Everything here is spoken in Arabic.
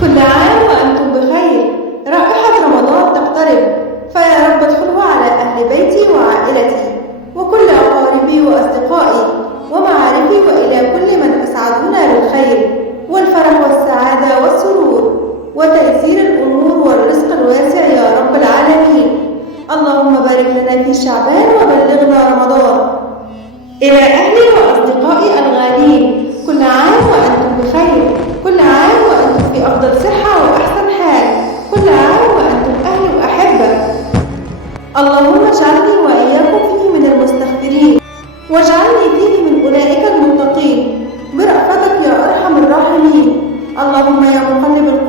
كل عام وأنتم بخير. رائحة رمضان تقترب، فيا رب ادخله على أهل بيتي وعائلتي وكل أقاربي وأصدقائي ومعارفي وإلى كل من أسعدونا بالخير والفرح والسعادة والسرور وتيسير الأمور والرزق الواسع يا رب العالمين. اللهم بارك لنا في شعبان وبلغنا رمضان. إلى أهلي وأصدقائي الغالين، كل عام وأنتم بخير، كل عام وأنتم في أفضل صحة وأحسن حال، كل عام وأنتم أهل وأحبة. اللهم اجعلني وإياكم فيه من المستغفرين، واجعلني فيه من أولئك المتقين برأفتك يا أرحم الراحمين. اللهم يا مقلب القلوب